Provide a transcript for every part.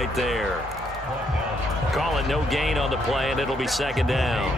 right there. Call it no gain on the play, and it'll be second down.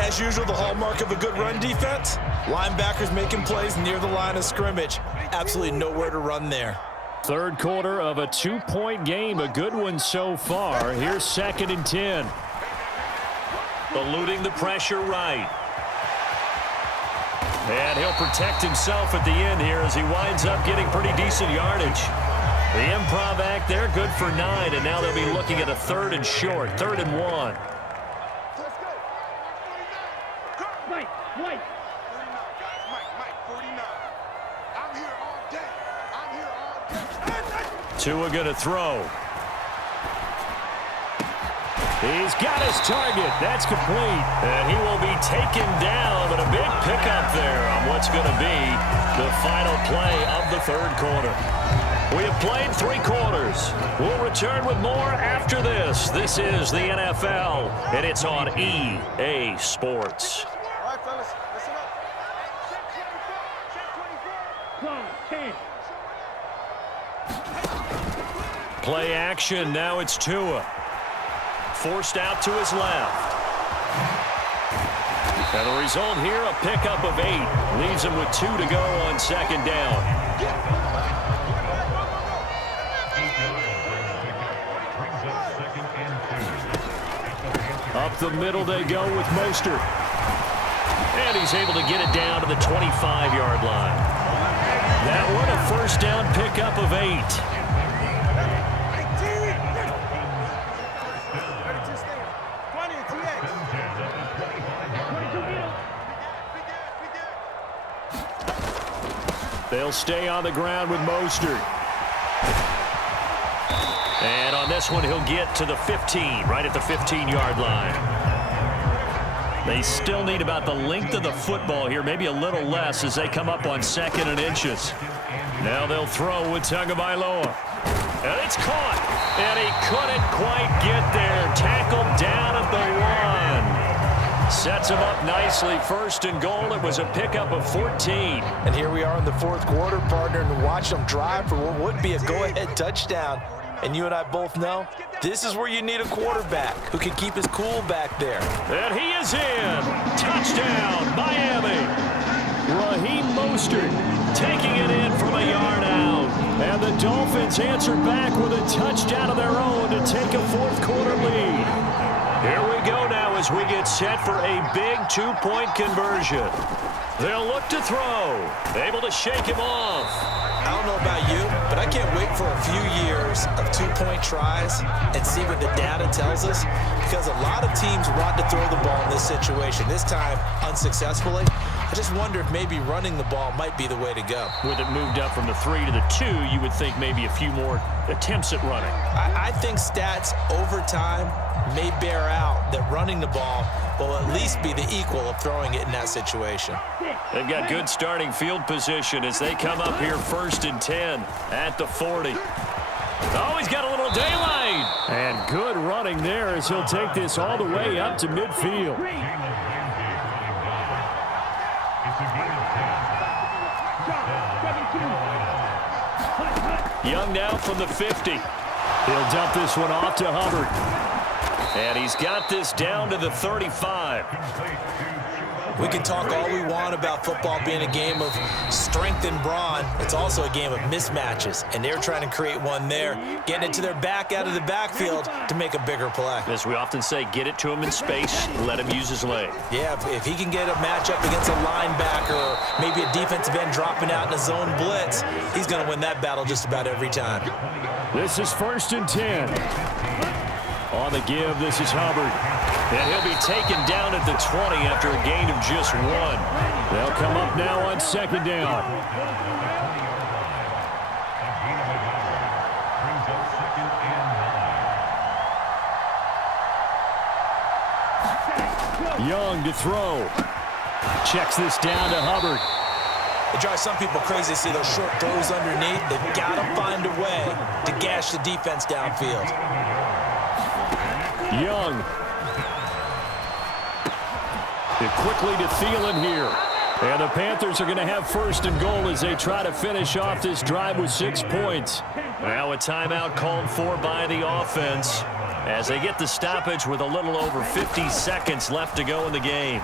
As usual, the hallmark of a good run defense, linebackers making plays near the line of scrimmage. Absolutely nowhere to run there. Third quarter of a 2-point game, a good one so far. Here's 2nd and 10. Eluding the pressure right. And he'll protect himself at the end here as he winds up getting pretty decent yardage. The improv act there, good for 9, and now they'll be looking at a 3rd and short, 3rd and 1. Tua going to throw. He's got his target. That's complete. And he will be taken down, but a big pickup there on what's going to be the final play of the 3rd quarter. We have played 3 quarters. We'll return with more after this. This is the NFL, and it's on EA Sports. All right, fellas, listen up. Check 24. Play action. Now it's Tua. Forced out to his left. And the result here, a pickup of 8. Leaves him with 2 to go on 2nd down. Up the middle they go with Mostert. And he's able to get it down to the 25-yard line. That one, a 1st down pickup of 8. They'll stay on the ground with Mostert. And on this one, he'll get to the 15, right at the 15-yard line. They still need about the length of the football here, maybe a little less as they come up on 2nd and inches. Now they'll throw with Tagovailoa. And it's caught. And he couldn't quite get there. Tackled down at the 1. Sets him up nicely. 1st and goal. It was a pickup of 14. And here we are in the 4th quarter, partner, and watch them drive for what would be a go-ahead touchdown. And you and I both know this is where you need a quarterback who can keep his cool back there. And he is in. Touchdown, Miami. Raheem Mostert taking it in from a yard out. And the Dolphins answer back with a touchdown of their own to take a 4th quarter lead. Here we go now as we get set for a big 2-point conversion. They'll look to throw. Able to shake him off. I don't know about you, but I can't wait for a few years of 2-point tries and see what the data tells us, because a lot of teams want to throw the ball in this situation. This time, unsuccessfully. I just wonder if maybe running the ball might be the way to go. With it moved up from the 3 to the 2, you would think maybe a few more attempts at running. I think stats over time may bear out that running the ball will at least be the equal of throwing it in that situation. They've got good starting field position as they come up here 1st and 10 at the 40. Oh, he's got a little daylight. And good running there as he'll take this all the way up to midfield. Young now from the 50. He'll dump this one off to Hubbard. And he's got this down to the 35. We can talk all we want about football being a game of strength and brawn. It's also a game of mismatches, and they're trying to create one there, getting it to their back out of the backfield to make a bigger play. As we often say, get it to him in space, let him use his leg. Yeah, if he can get a matchup against a linebacker or maybe a defensive end dropping out in a zone blitz, he's going to win that battle just about every time. This is 1st and 10. On the give, this is Hubbard. And he'll be taken down at the 20 after a gain of just 1. They'll come up now on 2nd down. Young to throw. Checks this down to Hubbard. It drives some people crazy to see those short throws underneath. They've got to find a way to gash the defense downfield. Young. Quickly to Thielen here. And the Panthers are going to have first and goal as they try to finish off this drive with 6 points. Now a timeout called for by the offense as they get the stoppage with a little over 50 seconds left to go in the game.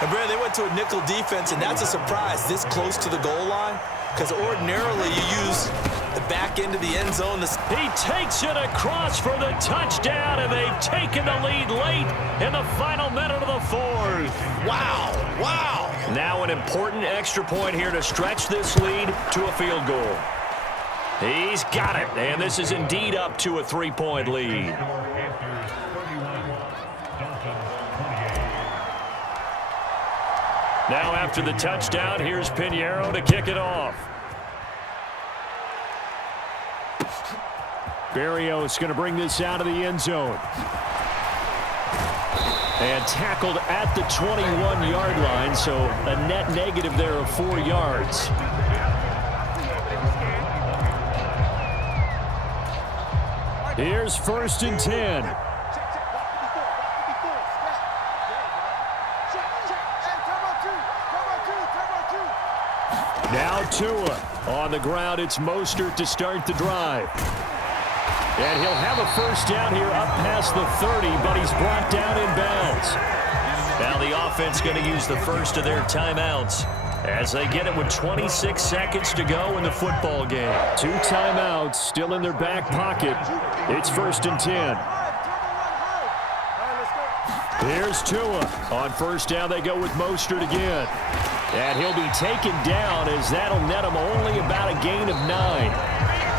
And Brad, they went to a nickel defense, and that's a surprise this close to the goal line, because ordinarily you use the back end of the end zone. He takes it across for the touchdown, and they've taken the lead late in the final minute of the fourth. Wow, wow. Now an important extra point here to stretch this lead to a field goal. He's got it, and this is indeed up to a 3-point lead. Now after the touchdown, here's Pinheiro to kick it off. Berrios going to bring this out of the end zone. And tackled at the 21-yard line, so a net negative there of 4 yards. Here's 1st and 10. Now Tua. On the ground, it's Mostert to start the drive. And he'll have a first down here up past the 30, but he's brought down in bounds. Now the offense going to use the first of their timeouts as they get it with 26 seconds to go in the football game. 2 timeouts still in their back pocket. It's 1st and 10. Here's Tua. On first down, they go with Mostert again. And he'll be taken down as that'll net him only about a gain of 9.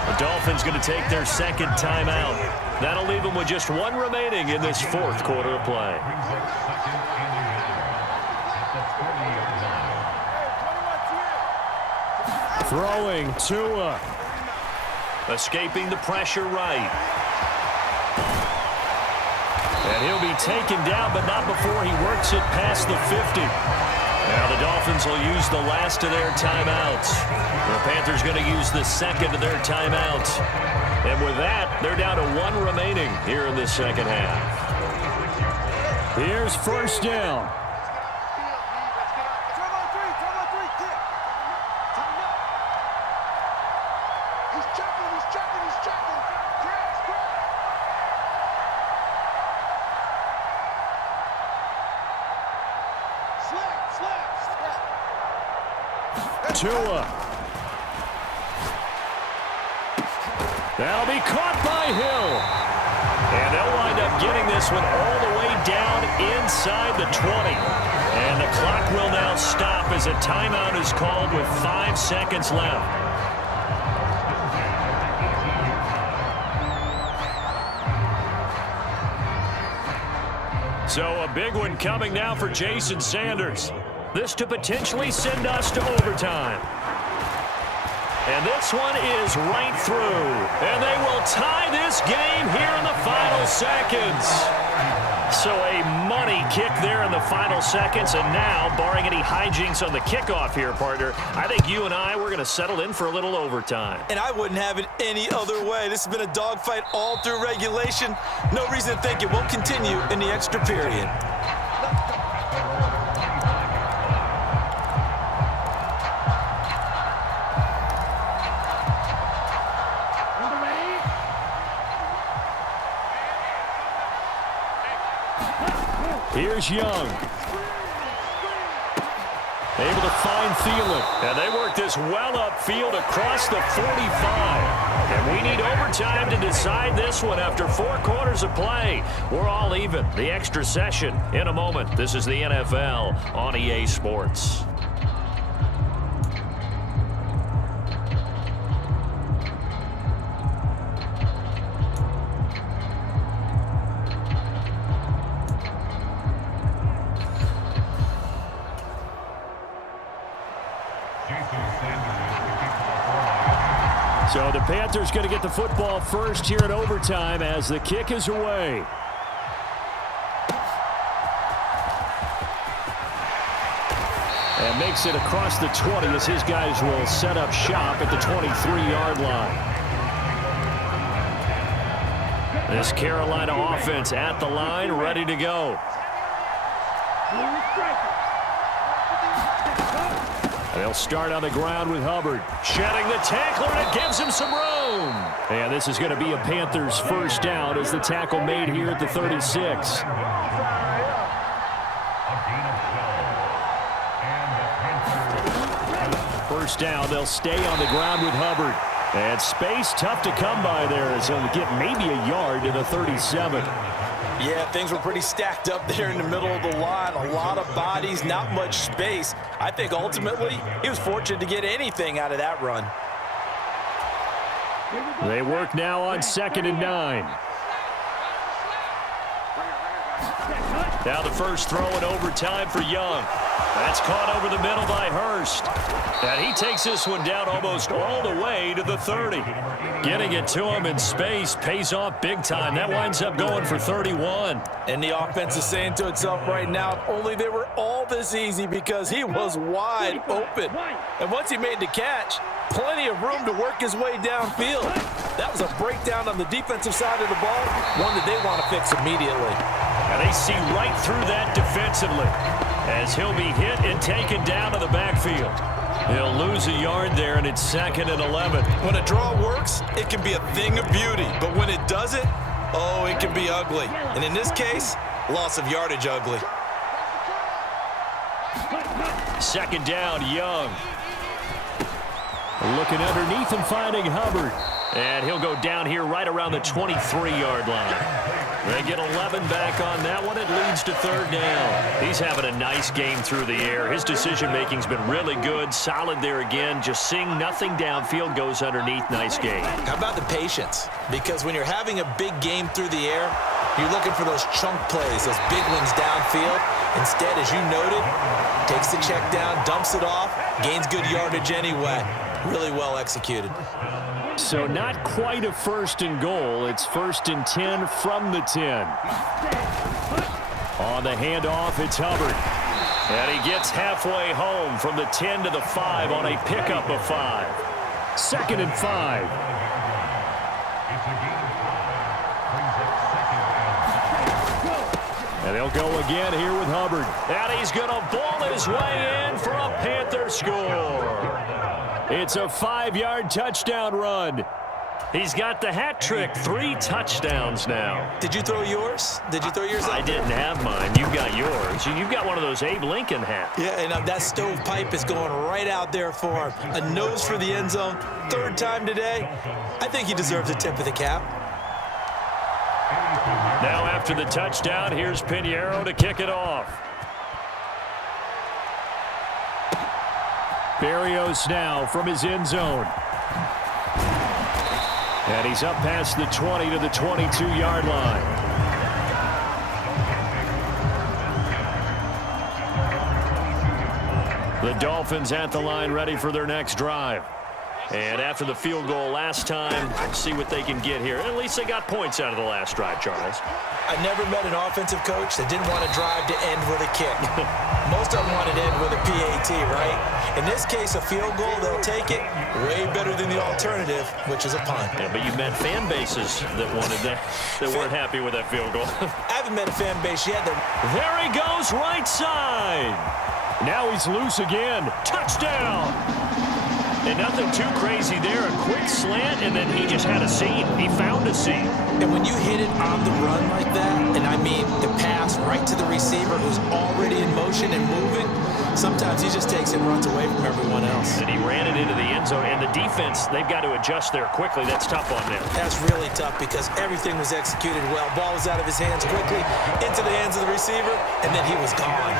The Dolphins going to take their second timeout. That'll leave them with just 1 remaining in this 4th quarter of play. Throwing Tua. Escaping the pressure right. And he'll be taken down, but not before he works it past the 50. Now the Dolphins will use the last of their timeouts. The Panthers going to use the second of their timeouts. And with that, they're down to 1 remaining here in the second half. Here's first down. Tua. That'll be caught by Hill. And they'll wind up getting this one all the way down inside the 20. And the clock will now stop as a timeout is called with 5 seconds left. So a big one coming now for Jason Sanders. This to potentially send us to overtime. And this one is right through. And they will tie this game here in the final seconds. So a money kick there in the final seconds. And now, barring any hijinks on the kickoff here, partner, I think you and I, we're going to settle in for a little overtime. And I wouldn't have it any other way. This has been a dogfight all through regulation. No reason to think it won't continue in the extra period. Here's Young. Able to find Thielen. And they work this well upfield across the 45. And we need overtime to decide this one after 4 quarters of play. We're all even. The extra session in a moment. This is the NFL on EA Sports. So the Panthers going to get the football first here in overtime as the kick is away. And makes it across the 20 as his guys will set up shop at the 23-yard line. This Carolina offense at the line, ready to go. They'll start on the ground with Hubbard. Shedding the tackler, and it gives him some room. And this is going to be a Panthers first down as the tackle made here at the 36. First down, they'll stay on the ground with Hubbard. And space tough to come by there as he'll get maybe a yard to the 37. Yeah, things were pretty stacked up there in the middle of the line. A lot of bodies, not much space. I think ultimately he was fortunate to get anything out of that run. They work now on 2nd and 9. Now the first throw in overtime for Young. That's caught over the middle by Hurst. And he takes this one down almost all the way to the 30. Getting it to him in space pays off big time. That winds up going for 31. And the offense is saying to itself right now, if only they were all this easy, because he was wide open. And once he made the catch, plenty of room to work his way downfield. That was a breakdown on the defensive side of the ball, one that they want to fix immediately. And they see right through that defensively as he'll be hit and taken down to the backfield. He'll lose a yard there, and it's 2nd and 11. When a draw works, it can be a thing of beauty. But when it doesn't, oh, it can be ugly. And in this case, loss of yardage ugly. 2nd down, Young. Looking underneath and finding Hubbard. And he'll go down here right around the 23-yard line. They get 11 back on that one. It leads to 3rd down. He's having a nice game through the air. His decision-making's been really good. Solid there again. Just seeing nothing downfield, goes underneath. Nice game. How about the patience? Because when you're having a big game through the air, you're looking for those chunk plays, those big ones downfield. Instead, as you noted, takes the check down, dumps it off, gains good yardage anyway. Really well executed. So not quite a 1st and goal. It's 1st and 10 from the 10. On the handoff, it's Hubbard. And he gets halfway home from the 10 to the 5 on a pickup of 5. 2nd and 5. And they'll go again here with Hubbard. And he's going to ball his way in for a Panther score. It's a 5-yard touchdown run. He's got the hat trick. 3 touchdowns now. Did you throw yours? Did you throw yours up? I didn't have mine. You've got yours. You've got one of those Abe Lincoln hats. Yeah, and that stovepipe is going right out there for him. A nose for the end zone. 3rd time today. I think he deserves a tip of the cap. Now after the touchdown, here's Pinheiro to kick it off. Berrios now from his end zone. And he's up past the 20 to the 22-yard line. The Dolphins at the line ready for their next drive. And after the field goal last time, see what they can get here. At least they got points out of the last drive, Charles. I never met an offensive coach that didn't want to drive to end with a kick. Most of them want to end with a PAT, right? In this case, a field goal, they'll take it. Way better than the alternative, which is a punt. Yeah, but you met fan bases that wanted that weren't happy with that field goal. I haven't met a fan base yet. There he goes, right side. Now he's loose again. Touchdown. And nothing too crazy there. A quick slant, and then he just had a seam. He found a seam. And when you hit it on the run like that, and I mean the pass right to the receiver who's already in motion and moving, sometimes he just takes it and runs away from everyone else. And he ran it into the end zone. And the defense, they've got to adjust there quickly. That's tough on them. That's really tough because everything was executed well. Ball was out of his hands quickly, into the hands of the receiver, and then he was gone.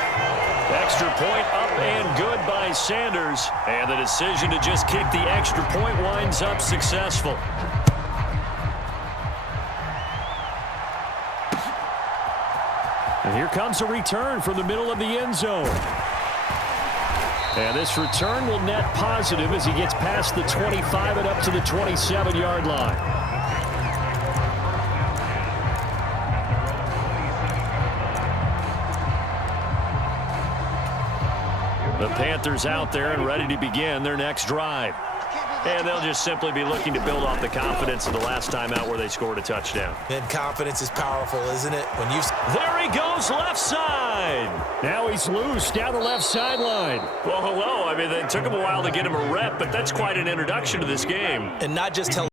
Extra point up and good by Sanders. And the decision to just kick the extra point winds up successful. And here comes a return from the middle of the end zone. And this return will net positive as he gets past the 25 and up to the 27-yard line. The Panthers out there and ready to begin their next drive. And they'll just simply be looking to build off the confidence of the last time out where they scored a touchdown. And confidence is powerful, isn't it? When you... There he goes, left side. line. Now he's loose down the left sideline. Well, hello. I mean, it took him a while to get him a rep, but that's quite an introduction to this game. And not just tell